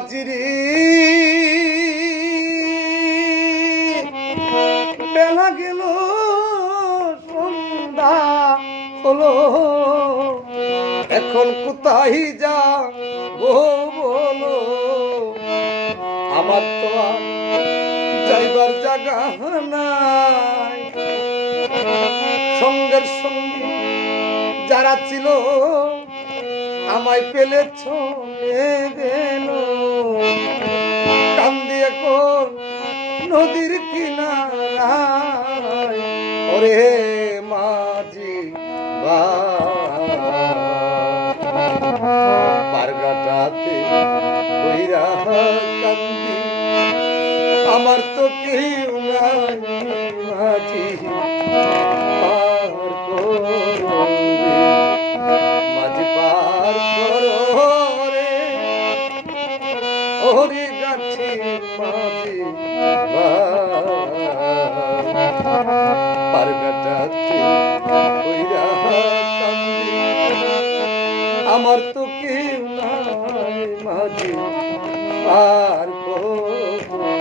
আজিরি বেলা গেল সন্ধ্যা হলো, এখন কোথায় যা বলো, আমার তো আর যাইবার জায়গা নাই। সঙ্গের সঙ্গী যারা ছিল আমায় পেলে চলে গেল, কান্দি এখন নদীর কিনারায়। ওরে মাঝি পারগাটাতে কইরা কান্দি, আমার তো কেউ নাই মাঝি পার করো, মাঝি পার করো রে ওরে গাছি মাঝি পারগাটাতে কইরা কান্দি, আমার তো কেউ নাই মাঝি পার করো।